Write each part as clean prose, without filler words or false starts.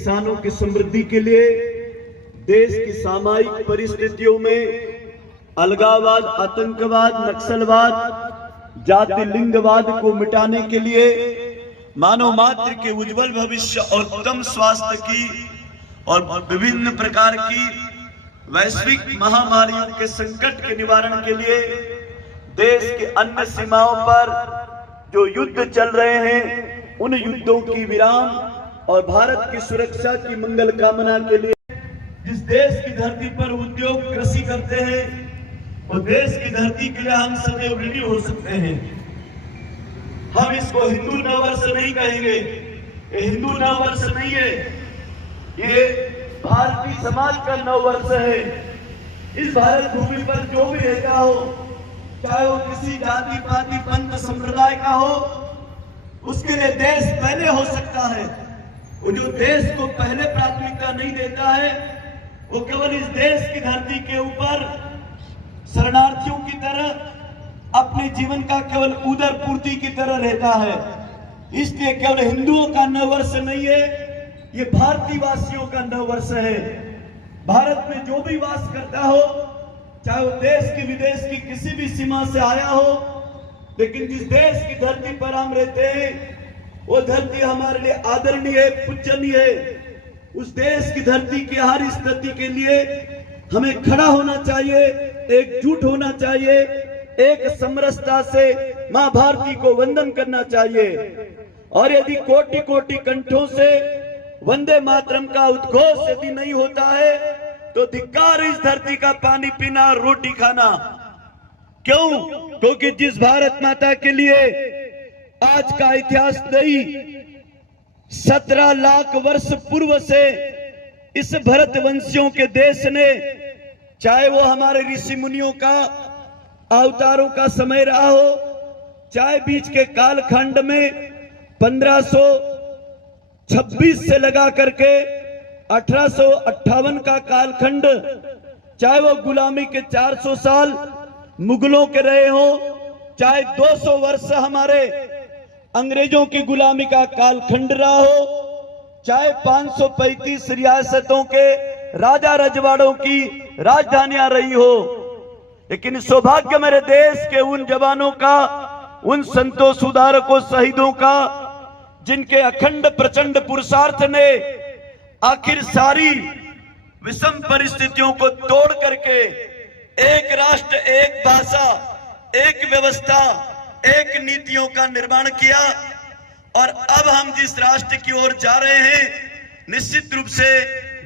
किसानों की समृद्धि के लिए, देश की सामाजिक परिस्थितियों में अलगाववाद, आतंकवाद, नक्सलवाद, जाति लिंगवाद को मिटाने के लिए, मानव मात्र के उज्जवल भविष्य और उत्तम स्वास्थ्य की और विभिन्न प्रकार की वैश्विक महामारियों के संकट के निवारण के लिए, देश के अन्य सीमाओं पर जो युद्ध चल रहे हैं उन युद्धों की विराम और भारत की सुरक्षा की मंगल कामना के लिए, जिस देश की धरती पर उद्योग कृषि करते हैं वो देश की धरती के लिए हम सदैव ऋणी हो सकते हैं। हम इसको हिंदू नववर्ष नहीं कहेंगे, ये हिंदू नववर्ष नहीं है, ये भारतीय समाज का नववर्ष है। इस भारत भूमि पर जो भी रहता हो, चाहे वो किसी जाति पाति पंथ संप्रदाय का हो, उसके लिए देश पहले हो सकता है। वो जो देश को पहले प्राथमिकता नहीं देता है वो केवल इस देश की धरती के ऊपर शरणार्थियों की तरह अपने जीवन का केवल उदर पूर्ति की तरह रहता है। इसलिए केवल हिंदुओं का नववर्ष नहीं है, ये भारतीय वासियों का नववर्ष है। भारत में जो भी वास करता हो, चाहे वो देश की विदेश की किसी भी सीमा से आया हो, लेकिन जिस देश की धरती पर हम रहते हैं वो धरती हमारे लिए आदरणीय है, पूजनीय है। उस देश की धरती की हर स्थिति के लिए हमें खड़ा होना चाहिए, एकजुट होना चाहिए, एक समरसता से मां भारती को वंदन करना चाहिए। और यदि कोटि कोटि कंठों से वंदे मातरम का उद्घोष यदि नहीं होता है तो धिक्कार इस धरती का पानी पीना और रोटी खाना। क्यों? क्योंकि जिस भारत माता के लिए आज का इतिहास नहीं, 17 लाख वर्ष पूर्व से इस भरतवंशियों के देश ने, चाहे वो हमारे ऋषि मुनियों का अवतारों का समय रहा हो, चाहे बीच के कालखंड में 1526 से लगा करके 1858 का कालखंड, चाहे वो गुलामी के 400 साल मुगलों के रहे हो, चाहे 200 वर्ष हमारे अंग्रेजों की गुलामी का कालखंड रहा हो, चाहे 535 रियासतों के राजा रजवाड़ों की राजधानियां रही हो, लेकिन सौभाग्य मेरे देश के उन जवानों का, उन संतों सुधारकों शहीदों का, जिनके अखंड प्रचंड पुरुषार्थ ने आखिर सारी विषम परिस्थितियों को तोड़ करके एक राष्ट्र, एक भाषा, एक व्यवस्था, एक नीतियों का निर्माण किया। और अब हम जिस राष्ट्र की ओर जा रहे हैं, निश्चित रूप से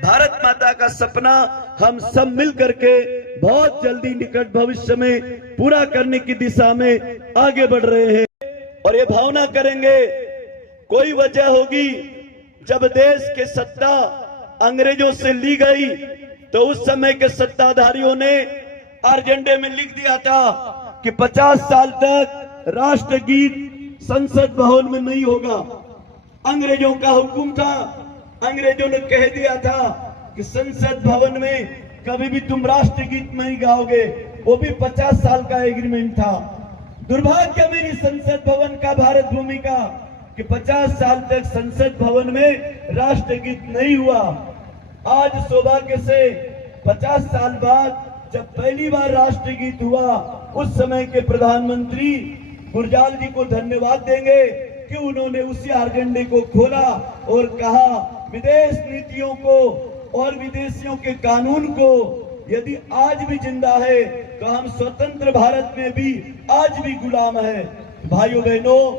भारत माता का सपना हम सब मिल करके बहुत जल्दी निकट भविष्य में पूरा करने की दिशा में आगे बढ़ रहे हैं। और ये भावना करेंगे, कोई वजह होगी जब देश के सत्ता अंग्रेजों से ली गई तो उस समय के सत्ताधारियों ने एजेंडे में लिख दिया था कि 50 साल तक राष्ट्रगीत संसद भवन में नहीं होगा। अंग्रेजों का हुक्म था, अंग्रेजों ने कह दिया था कि संसद भवन में कभी भी तुम राष्ट्रगीत नहीं गाओगे। वो भी 50 साल का एग्रीमेंट था। दुर्भाग्य मेरी संसद भवन का, भारत भूमि का, कि 50 साल तक संसद भवन में राष्ट्रगीत नहीं हुआ। आज सौभाग्य से 50 साल बाद जब पहली बार राष्ट्रगीत हुआ, उस समय के प्रधानमंत्री गुरजाल जी को धन्यवाद देंगे कि उन्होंने उसी एजेंडे को खोला और कहा विदेश नीतियों को और विदेशियों के कानून को यदि आज भी जिंदा है तो हम स्वतंत्र भारत में भी आज भी गुलाम है। भाइयों बहनों,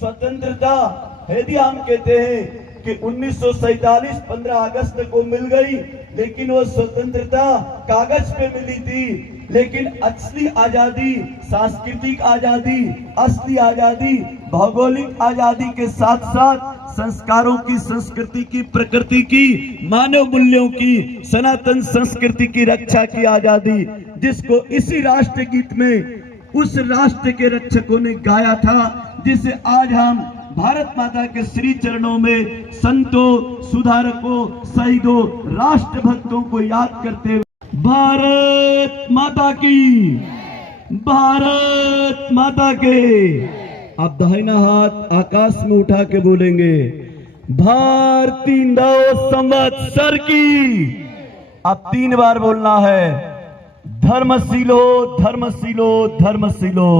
स्वतंत्रता यदि हम कहते हैं कि 1947 15 अगस्त को मिल गई, लेकिन वो स्वतंत्रता कागज पे मिली थी, लेकिन असली आजादी, सांस्कृतिक आजादी, असली आजादी, भौगोलिक आजादी के साथ साथ संस्कारों की, संस्कृति की, प्रकृति की, मानव मूल्यों की, सनातन संस्कृति की रक्षा की आजादी, जिसको इसी राष्ट्रगीत में उस राष्ट्र के रक्षकों ने गाया था, जिसे आज हम भारत माता के श्री चरणों में संतों, सुधारकों, शहीदों, राष्ट्रभक्तों को याद करते हुए भारत माता की, भारत माता के। आप दाहिना हाथ आकाश में उठा के बोलेंगे भारतीय नव संवत्सर की। अब 3 बार बोलना है, धर्मशीलो धर्मशीलो धर्मशीलो।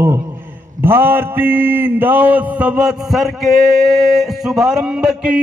भारतीय नव संवत्सर के शुभारंभ की